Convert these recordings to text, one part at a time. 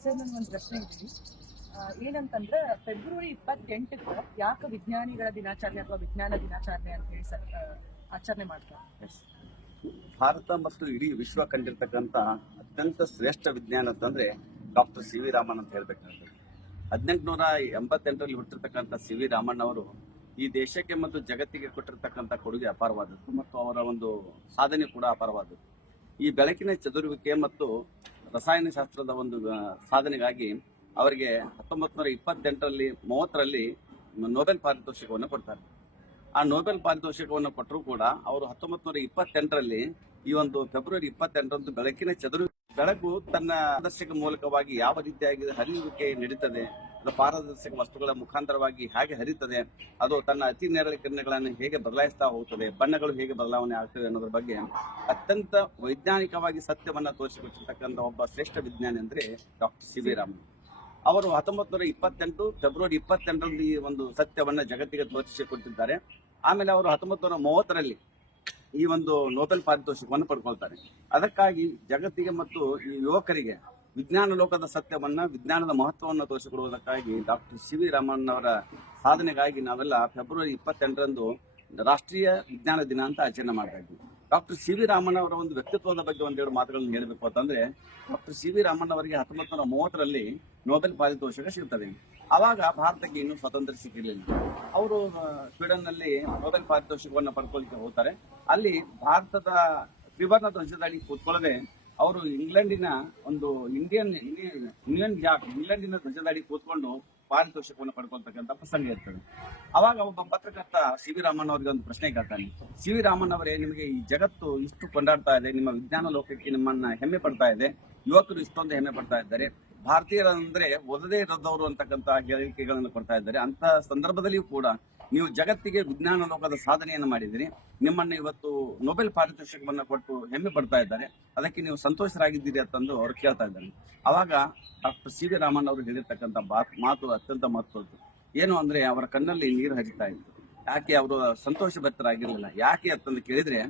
Sir ನನಗೊಂದು ಪ್ರಶ್ನೆ ಇದ್ದೀನಿ. ಏನಂತಂದ್ರೆ ಫೆಬ್ರವರಿ 28ಕ್ಕೆ ಯಾಕೆ ವಿಜ್ಞಾನಿಗಳ ದಿನಾಚರಣೆ ಅಥವಾ ವಿಜ್ಞಾನ ದಿನಾಚರಣೆ ಅಂತ ಹೇಳಿ ಸರ್ ಆಚರಣೆ ಮಾಡ್ತಾರೆ? ಭಾರತ ಮತ್ತು ಇಡೀ ವಿಶ್ವ ಕಂಡಿರ್ತಕ್ಕಂಥ ಅತ್ಯಂತ ಶ್ರೇಷ್ಠ ವಿಜ್ಞಾನ ಅಂತಂದ್ರೆ ಡಾಕ್ಟರ್ ಸಿ ವಿ ರಾಮನ್ ಅಂತ ಹೇಳ್ಬೇಕಾಗ್ತದೆ. 1888ರಲ್ಲಿ ಹುಟ್ಟಿರ್ತಕ್ಕಂಥ ಸಿ ವಿ ರಾಮನ್ ಅವರು ಈ ದೇಶಕ್ಕೆ ಮತ್ತು ಜಗತ್ತಿಗೆ ಕೊಟ್ಟಿರ್ತಕ್ಕಂಥ ಕೊಡುಗೆ ಅಪಾರವಾದದ್ದು ಮತ್ತು ಅವರ ಒಂದು ಸಾಧನೆ ಕೂಡ ಅಪಾರವಾದದ್ದು. ಈ ಬೆಳಕಿನ ಚದುರುವಿಕೆ ಮತ್ತು ರಸಾಯನಶಾಸ್ತ್ರದ ಒಂದು ಸಾಧನೆಗಾಗಿ ಅವರಿಗೆ 1928ರಲ್ಲಿ ನೊಬೆಲ್ ಪಾರಿತೋಷಿಕವನ್ನು ಕೊಡ್ತಾರೆ. ಆ ನೊಬೆಲ್ ಪಾರಿತೋಷಿಕವನ್ನು ಕೊಟ್ಟರು ಕೂಡ ಅವರು 1928ರಲ್ಲಿ ಈ ಒಂದು ಫೆಬ್ರವರಿ 28ರಂದು ಬೆಳಕಿನ ಬೆಳಕು ತನ್ನ ಪಾರದರ್ಶಕ ಮೂಲಕವಾಗಿ ಯಾವ ರೀತಿಯಾಗಿ ಹರಿಯುವಿಕೆ ನಡೀತದೆ, ಅದು ಪಾರದರ್ಶಕ ವಸ್ತುಗಳ ಮುಖಾಂತರವಾಗಿ ಹೇಗೆ ಹರಿಯುತ್ತದೆ, ಅದು ತನ್ನ ಅತಿ ನೇರಳೆ ಕಿರಣಗಳನ್ನು ಹೇಗೆ ಬದಲಾಯಿಸ್ತಾ ಹೋಗ್ತದೆ, ಬಣ್ಣಗಳು ಹೇಗೆ ಬದಲಾವಣೆ ಆಗ್ತದೆ ಅನ್ನೋದ್ರ ಬಗ್ಗೆ ಅತ್ಯಂತ ವೈಜ್ಞಾನಿಕವಾಗಿ ಸತ್ಯವನ್ನ ತೋರಿಸಿಕೊಟ್ಟಿರ್ತಕ್ಕಂಥ ಒಬ್ಬ ಶ್ರೇಷ್ಠ ವಿಜ್ಞಾನಿ ಅಂದ್ರೆ ಡಾಕ್ಟರ್ ಸಿ ವಿ ರಾಮನ್. ಅವರು 1928 ಫೆಬ್ರವರಿ 28ರಲ್ಲಿ ಒಂದು ಸತ್ಯವನ್ನ ಜಗತ್ತಿಗೆ ತೋರಿಸಿಕೊಟ್ಟಿದ್ದಾರೆ. ಆಮೇಲೆ ಅವರು 1930ರಲ್ಲಿ ಈ ಒಂದು ನೊಬೆಲ್ ಪಾರಿತೋಷಿಕವನ್ನು ಪಡ್ಕೊಳ್ತಾರೆ. ಅದಕ್ಕಾಗಿ ಜಗತ್ತಿಗೆ ಮತ್ತು ಈ ಯುವಕರಿಗೆ ವಿಜ್ಞಾನ ಲೋಕದ ಸತ್ಯವನ್ನ, ವಿಜ್ಞಾನದ ಮಹತ್ವವನ್ನು ತೋರಿಸಿಕೊಡುವುದಕ್ಕಾಗಿ ಡಾಕ್ಟರ್ ಸಿ ವಿ ರಾಮನ್ ಅವರ ಸಾಧನೆಗಾಗಿ ನಾವೆಲ್ಲ ಫೆಬ್ರವರಿ 28ರಂದು ರಾಷ್ಟ್ರೀಯ ವಿಜ್ಞಾನ ದಿನ ಅಂತ ಆಚರಣೆ ಮಾಡ್ತಾ ಇದ್ವಿ. ಡಾಕ್ಟರ್ ಸಿ ವಿ ರಾಮನ್ ಅವರ ಒಂದು ವ್ಯಕ್ತಿತ್ವದ ಬಗ್ಗೆ ಒಂದೆರಡು ಮಾತುಗಳನ್ನು ಹೇಳಬೇಕು ಅಂತಂದ್ರೆ, ಡಾಕ್ಟರ್ ಸಿ ವಿ ರಾಮನ್ ಅವರಿಗೆ 1930ರಲ್ಲಿ ನೊಬೆಲ್ ಪಾರಿತೋಷಕ ಸಿಗ್ತದೆ. ಆವಾಗ ಭಾರತಕ್ಕೆ ಇನ್ನೂ ಸ್ವಾತಂತ್ರ್ಯ ಸಿಕ್ಕಿರಲಿಲ್ಲ. ಅವರು ಸ್ವೀಡನ್ ನಲ್ಲಿ ನೊಬೆಲ್ ಪಾರಿತೋಷಕವನ್ನು ಪಡ್ಕೊಳ್ಳಿಕ್ಕೆ ಹೋಗ್ತಾರೆ. ಅಲ್ಲಿ ಭಾರತದ ತ್ರಿವರ್ಣ ಧ್ವಜದಡಿ ಕೂತ್ಕೊಳ್ಳದೆ ಅವರು ಇಂಗ್ಲೆಂಡಿನ ಒಂದು ಇಂಗ್ಲೆಂಡಿನ ಧ್ವಜದಡಿ ಕೂತ್ಕೊಂಡು ಪಾರಿತೋಷಕವನ್ನು ಪಡ್ಕೊಳ್ತಕ್ಕಂಥ ಪ್ರಸಂಗ ಇರ್ತದೆ. ಅವಾಗ ಒಬ್ಬ ಪತ್ರಕರ್ತ ಸಿ ವಿ ರಾಮನ್ ಅವರಿಗೆ ಒಂದು ಪ್ರಶ್ನೆ ಕೇಳ್ತಾನೆ. ಸಿ ವಿ ರಾಮನ್ ಅವರೇ, ನಿಮಗೆ ಈ ಜಗತ್ತು ಇಷ್ಟು ಕೊಂಡಾಡ್ತಾ ಇದೆ, ನಿಮ್ಮ ವಿಜ್ಞಾನ ಲೋಕಕ್ಕೆ ನಿಮ್ಮನ್ನ ಹೆಮ್ಮೆ ಪಡ್ತಾ ಇದೆ, ಯುವಕರು ಇಷ್ಟೊಂದು ಹೆಮ್ಮೆ ಪಡ್ತಾ ಇದ್ದಾರೆ, ಭಾರತೀಯರಂದ್ರೆ ಓದದೇ ಇರೋದವರು ಅಂತಕ್ಕಂಥ ಹೇಳಿಕೆಗಳನ್ನು ಕೊಡ್ತಾ ಇದ್ದಾರೆ. ಅಂತ ಸಂದರ್ಭದಲ್ಲಿಯೂ ಕೂಡ ನೀವು ಜಗತ್ತಿಗೆ ವಿಜ್ಞಾನ ಲೋಕದ ಸಾಧನೆಯನ್ನು ಮಾಡಿದಿರಿ, ನಿಮ್ಮನ್ನು ಇವತ್ತು ನೊಬೆಲ್ ಪಾರಿತೋಷಕವನ್ನು ಕೊಟ್ಟು ಹೆಮ್ಮೆ ಪಡ್ತಾ ಇದ್ದಾರೆ, ಅದಕ್ಕೆ ನೀವು ಸಂತೋಷರಾಗಿದ್ದೀರಿ ಅಂತಂದು ಅವ್ರು ಕೇಳ್ತಾ ಇದ್ದಾರೆ. ಅವಾಗ ಡಾಕ್ಟರ್ ಸಿ ವಿ ರಾಮನ್ ಅವರು ಹೇಳಿರ್ತಕ್ಕಂಥ ಮಾತು ಅತ್ಯಂತ ಮಹತ್ವದ್ದು. ಏನು ಅಂದ್ರೆ ಅವರ ಕಣ್ಣಲ್ಲಿ ನೀರು ಹರಿತಾ ಇತ್ತು. ಯಾಕೆ ಅವರು ಸಂತೋಷಭರಿತರಾಗಿರಲಿಲ್ಲ? ಯಾಕೆ ಅಂತಂದು ಕೇಳಿದ್ರೆ,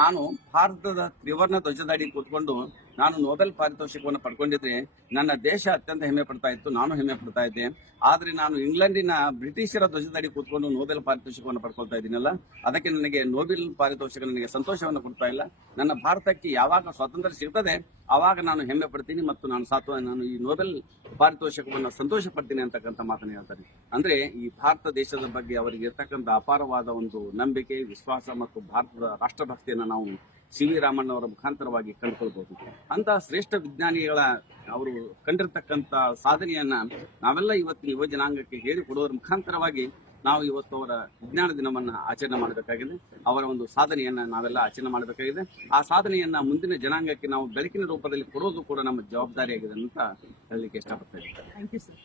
ನಾನು ಭಾರತದ ತ್ರಿವರ್ಣ ಧ್ವಜದಡಿ ಕೂತ್ಕೊಂಡು ನಾನು ನೊಬೆಲ್ ಪಾರಿತೋಷಕವನ್ನು ಪಡ್ಕೊಂಡಿದ್ರೆ ನನ್ನ ದೇಶ ಅತ್ಯಂತ ಹೆಮ್ಮೆ ಪಡ್ತಾ ಇತ್ತು, ನಾನು ಹೆಮ್ಮೆ ಪಡ್ತಾ ಇದ್ದೆ. ಆದ್ರೆ ನಾನು ಇಂಗ್ಲೆಂಡಿನ ಬ್ರಿಟಿಷರ ಧ್ವಜದಡಿ ಕೂತ್ಕೊಂಡು ನೊಬೆಲ್ ಪಾರಿತೋಷಕವನ್ನು ಪಡ್ಕೊಳ್ತಾ ಇದ್ದೀನಲ್ಲ, ಅದಕ್ಕೆ ನನಗೆ ನೊಬೆಲ್ ಪಾರಿತೋಷಕ ನನಗೆ ಸಂತೋಷವನ್ನು ಕೊಡ್ತಾ ಇಲ್ಲ. ನನ್ನ ಭಾರತಕ್ಕೆ ಯಾವಾಗ ಸ್ವಾತಂತ್ರ್ಯ ಸಿಗ್ತದೆ ಆವಾಗ ನಾನು ಹೆಮ್ಮೆ ಪಡ್ತೀನಿ ಮತ್ತು ನಾನು ಈ ನೊಬೆಲ್ ಪಾರಿತೋಷಕವನ್ನು ಸಂತೋಷ ಪಡ್ತೀನಿ ಅಂತಕ್ಕಂಥ ಮಾತನ್ನು ಹೇಳ್ತಾರೆ. ಅಂದ್ರೆ ಈ ಭಾರತ ದೇಶದ ಬಗ್ಗೆ ಅವರಿಗೆ ಇರ್ತಕ್ಕಂಥ ಅಪಾರವಾದ ಒಂದು ನಂಬಿಕೆ, ವಿಶ್ವಾಸ ಮತ್ತು ಭಾರತದ ರಾಷ್ಟ್ರಭಕ್ತಿಯನ್ನು ನಾವು ಸಿ ವಿ ರಾಮನ್ ಅವರ ಮುಖಾಂತರವಾಗಿ ಕಂಡುಕೊಳ್ಬಹುದು. ಅಂತ ಶ್ರೇಷ್ಠ ವಿಜ್ಞಾನಿಗಳ ಅವರು ಕಂಡಿರ್ತಕ್ಕಂಥ ಸಾಧನೆಯನ್ನ ನಾವೆಲ್ಲ ಇವತ್ತಿನ ಯುವ ಜನಾಂಗಕ್ಕೆ ಹೇಳಿಕೊಡುವುದರ ಮುಖಾಂತರವಾಗಿ ನಾವು ಇವತ್ತು ಅವರ ವಿಜ್ಞಾನ ದಿನವನ್ನ ಆಚರಣೆ ಮಾಡಬೇಕಾಗಿದೆ. ಅವರ ಒಂದು ಸಾಧನೆಯನ್ನ ನಾವೆಲ್ಲ ಆಚರಣೆ ಮಾಡಬೇಕಾಗಿದೆ. ಆ ಸಾಧನೆಯನ್ನ ಮುಂದಿನ ಜನಾಂಗಕ್ಕೆ ನಾವು ಬೆಳಕಿನ ರೂಪದಲ್ಲಿ ಕೊಡೋದು ಕೂಡ ನಮ್ಮ ಜವಾಬ್ದಾರಿಯಾಗಿದೆ ಅಂತ ಹೇಳಲಿಕ್ಕೆ ಇಷ್ಟಪಡ್ತಾ ಇದ್ದೀನಿ. Thank you sir.